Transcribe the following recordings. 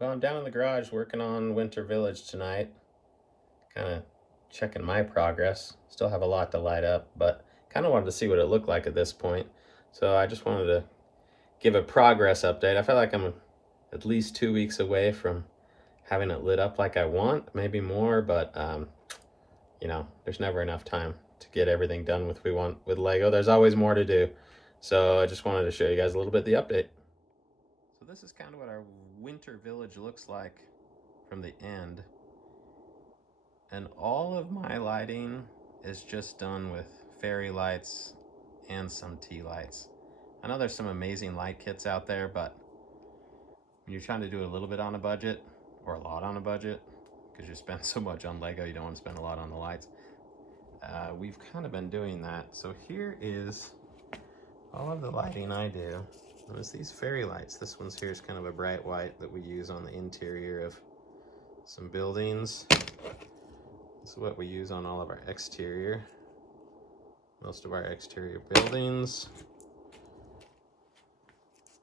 Well, I'm down in the garage working on Winter Village tonight. Kind of checking my progress. Still have a lot to light up, but kind of wanted to see what it looked like at this point. So I just wanted to give a progress update. I feel like I'm at least 2 weeks away from having it lit up like I want, maybe more, but there's never enough time to get everything done with we want with Lego. There's always more to do. So I just wanted to show you guys a little bit of the update. So this is kind of what our Winter Village looks like from the end. And all of my lighting is just done with fairy lights and some tea lights. I know there's some amazing light kits out there, but when you're trying to do a little bit on a budget, or a lot on a budget, because you spend so much on Lego, you don't want to spend a lot on the lights. We've kind of been doing that. So here is all of the lighting I do. There's these fairy lights. This one's here is kind of a bright white that we use on the interior of some buildings. This is what we use on all of our exterior. Most of our exterior buildings.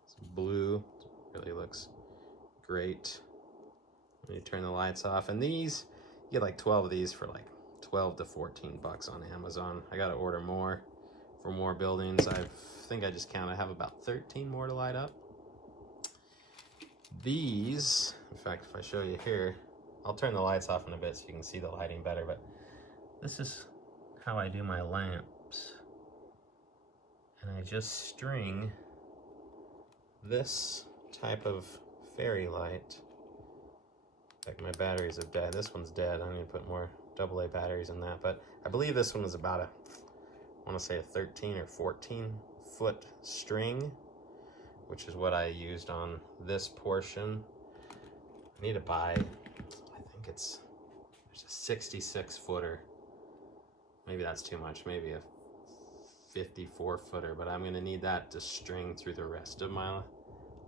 It's blue. It really looks great. When you turn the lights off. And these, you get like 12 of these for like 12 to 14 bucks on Amazon. I gotta order more for more buildings. I think I just counted. I have about 13 more to light up. These, in fact, if I show you here, I'll turn the lights off in a bit so you can see the lighting better, but this is how I do my lamps. And I just string this type of fairy light. In fact, my batteries are dead. This one's dead. I'm gonna put more AA batteries in that, but I believe this one was about I want to say a 13 or 14 foot string, which is what I used on this portion. I need to buy, I think there's a 66 footer. Maybe that's too much, maybe a 54 footer, but I'm gonna need that to string through the rest of my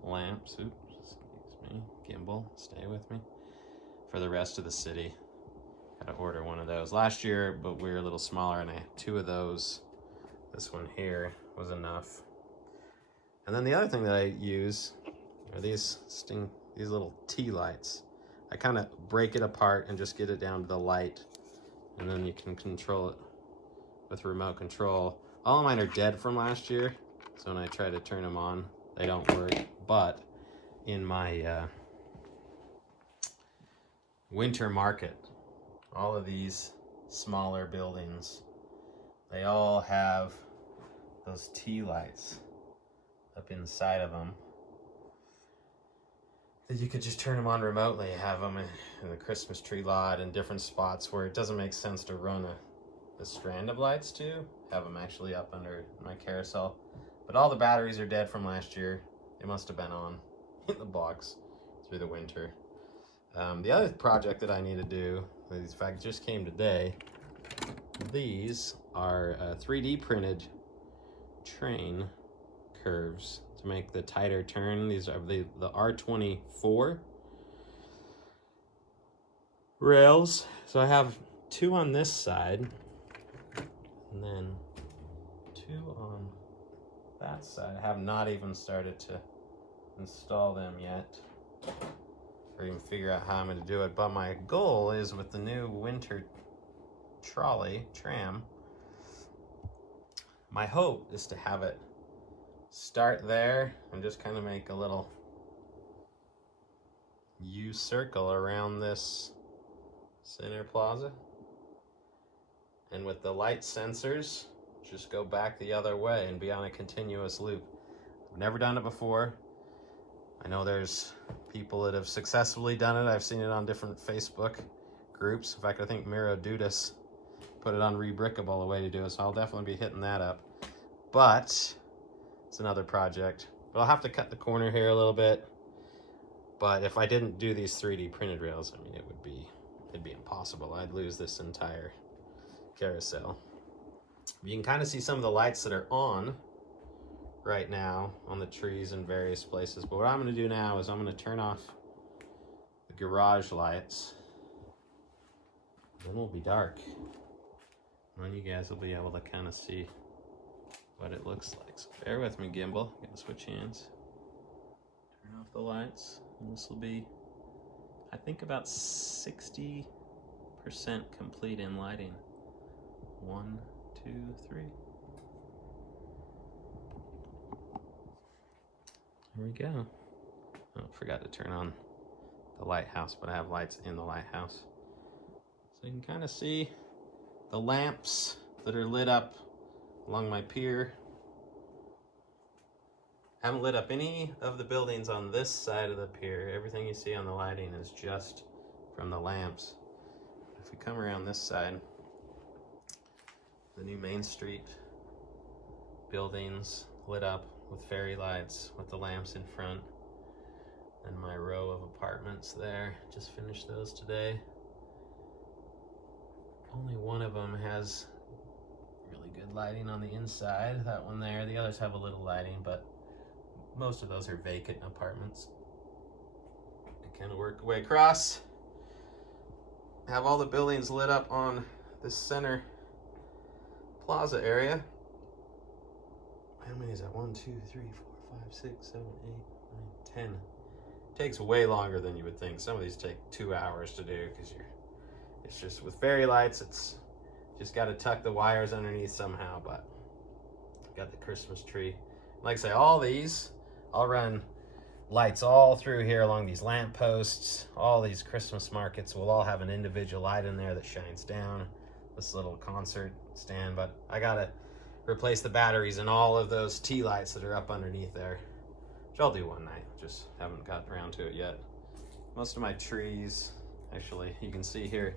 lamps. Oops, excuse me, gimbal, stay with me. For the rest of the city, gotta order one of those. Last year, but we were a little smaller and I had 2 of those. This one here was enough. And then the other thing that I use are these little tea lights. I kind of break it apart and just get it down to the light, and then you can control it with remote control. All of mine are dead from last year, so when I try to turn them on, they don't work. But in my winter market, all of these smaller buildings, they all have those tea lights up inside of them that you could just turn them on remotely. Have them in the Christmas tree lot and different spots where it doesn't make sense to run a strand of lights to have them actually up under my carousel. But all the batteries are dead from last year. They must have been on in the box through the winter. The other project that I need to do, in fact, just came today. These are 3D printed train curves to make the tighter turn. These are the R24 rails. So I have 2 on this side and then 2 on that side. I have not even started to install them yet or even figure out how I'm going to do it, but my goal is with the new winter tram, my hope is to have it start there and just kind of make a little U circle around this center plaza, and with the light sensors just go back the other way and be on a continuous loop. I've never done it before. I know there's people that have successfully done it. I've seen it on different Facebook groups. In fact, I think Miro Dudas put it on Rebrickable, a way to do it, so I'll definitely be hitting that up. But it's another project. But I'll have to cut the corner here a little bit. But if I didn't do these 3D printed rails, I mean, it'd be impossible. I'd lose this entire carousel. You can kind of see some of the lights that are on right now on the trees in various places. But what I'm going to do now is I'm going to turn off the garage lights. Then it'll be dark. And then you guys will be able to kind of see what it looks like. So bear with me, gimbal. I'm gonna switch hands. Turn off the lights, and this will be I think about 60% complete in lighting. 1, 2, 3. Here we go. Oh, forgot to turn on the lighthouse, but I have lights in the lighthouse. So you can kind of see the lamps that are lit up along my pier. Haven't lit up any of the buildings on this side of the pier. Everything you see on the lighting is just from the lamps. If we come around this side, the new Main Street buildings lit up with fairy lights with the lamps in front. And my row of apartments there, just finished those today. Only one of them has really good lighting on the inside, that one there. The others have a little lighting, but most of those are vacant apartments. I kind of work way across. Have all the buildings lit up on this center plaza area. How many is that? 1, 2, 3, 4, 5, 6, 7, 8, 9, 10. Takes way longer than you would think. Some of these take 2 hours to do because it's just with fairy lights, it's just got to tuck the wires underneath somehow, but got the Christmas tree. Like I say, all these, I'll run lights all through here along these lamp posts. All these Christmas markets will all have an individual light in there that shines down. This little concert stand, but I gotta replace the batteries in all of those tea lights that are up underneath there, which I'll do one night. Just haven't gotten around to it yet. Most of my trees, actually, you can see here,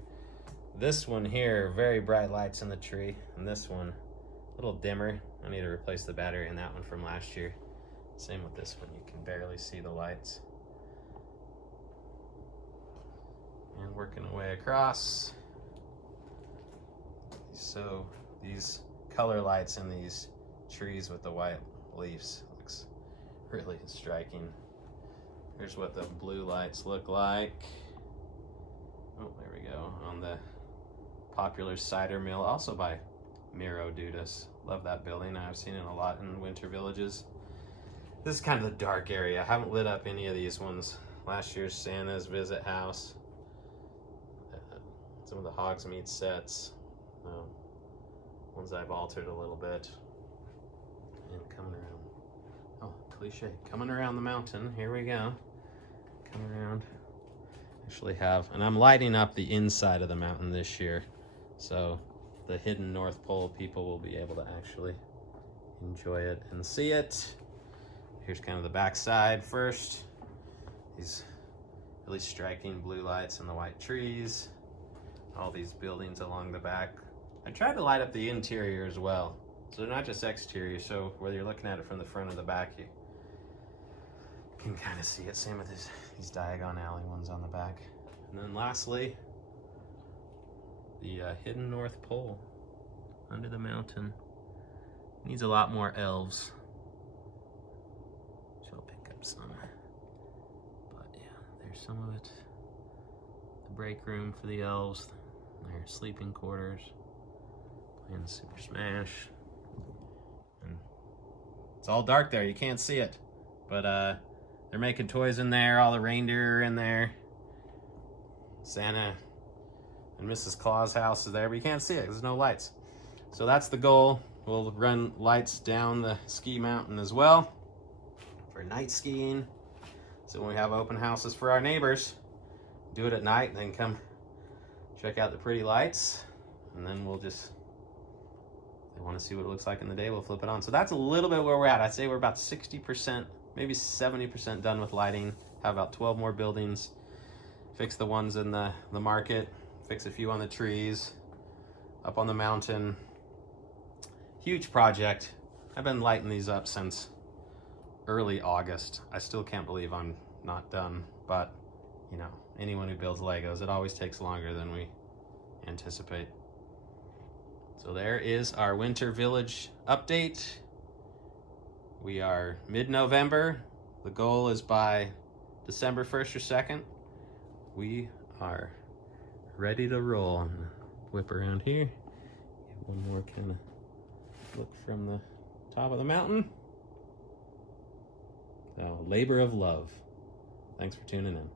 this one here, very bright lights in the tree, and this one, a little dimmer. I need to replace the battery in that one from last year. Same with this one, you can barely see the lights. And working our way across. So these color lights in these trees with the white leaves looks really striking. Here's what the blue lights look like. Oh, there we go. On the popular cider mill, also by Miro Dudas. Love that building. I've seen it a lot in winter villages. This is kind of the dark area. I haven't lit up any of these ones. Last year's Santa's Visit House. Some of the Hogsmeade sets. Ones I've altered a little bit. And coming around. Oh, cliche. Coming around the mountain. Here we go. Coming around. Actually have, and I'm lighting up the inside of the mountain this year. So the hidden North Pole people will be able to actually enjoy it and see it. Here's kind of the back side first. These really striking blue lights in the white trees. All these buildings along the back. I tried to light up the interior as well. So they're not just exterior, so whether you're looking at it from the front or the back, you can kind of see it. Same with these Diagon Alley ones on the back. And then lastly, the hidden North Pole under the mountain. Needs a lot more elves. So I'll pick up some. But yeah, there's some of it. The break room for the elves. Their sleeping quarters. Playing Super Smash. And it's all dark there, you can't see it. But they're making toys in there, all the reindeer are in there. Santa and Mrs. Claus' house is there, but you can't see it because there's no lights. So that's the goal. We'll run lights down the ski mountain as well for night skiing. So when we have open houses for our neighbors, do it at night and then come check out the pretty lights. And then we'll just, if they want to see what it looks like in the day, we'll flip it on. So that's a little bit where we're at. I'd say we're about 60%, maybe 70% done with lighting. Have about 12 more buildings. Fix the ones in the market. Fix a few on the trees. Up on the mountain. Huge project. I've been lighting these up since early August. I still can't believe I'm not done. But, you know, anyone who builds Legos, it always takes longer than we anticipate. So there is our Winter Village update. We are mid-November. The goal is by December 1st or 2nd. We are ready to roll. I'm gonna whip around here. Get one more kind of look from the top of the mountain. So, labor of love. Thanks for tuning in.